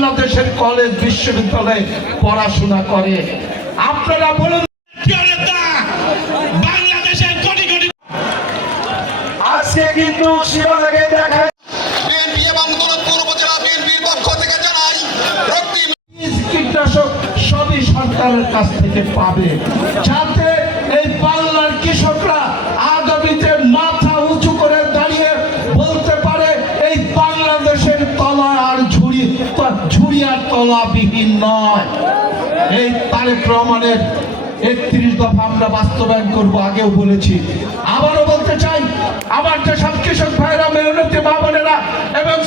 বাংলাদেশের কলেজ বিশ্ববিদ্যালয়ে পড়াশোনা করে। আপনারা বলুন বাংলাদেশের কোটি কোটি আজকে কিন্তু শিবাজাকে দেখা কীটনাশক সবই সরকারের কাছ থেকে পাবে। ঝুড়ি আর তলাবিহীন নয়। এই তারেক রহমানের একত্রিশ দফা আমরা বাস্তবায়ন করব, আগেও বলেছি। আবারও বলতে চাই, আমার যেসব কৃষক ভাইরা মেহনতি মা বোনেরা এবং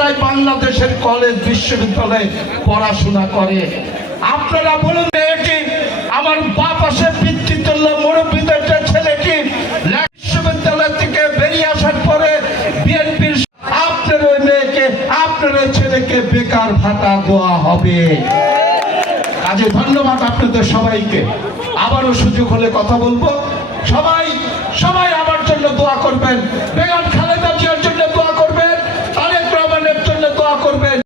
বাংলাদেশের বাংলাদেশের কলেজ, বিশ্ববিদ্যালয়ে পড়াশোনা করে। আপনারা বলুন এটি বেকার ভাতা দেওয়া হবে। কাজে ধন্যবাদ আপনাদের সবাইকে। আবারও সুযোগ হলে কথা বলব। সবাই সবাই আমার জন্য দোয়া করবেন। বেগম খালেদা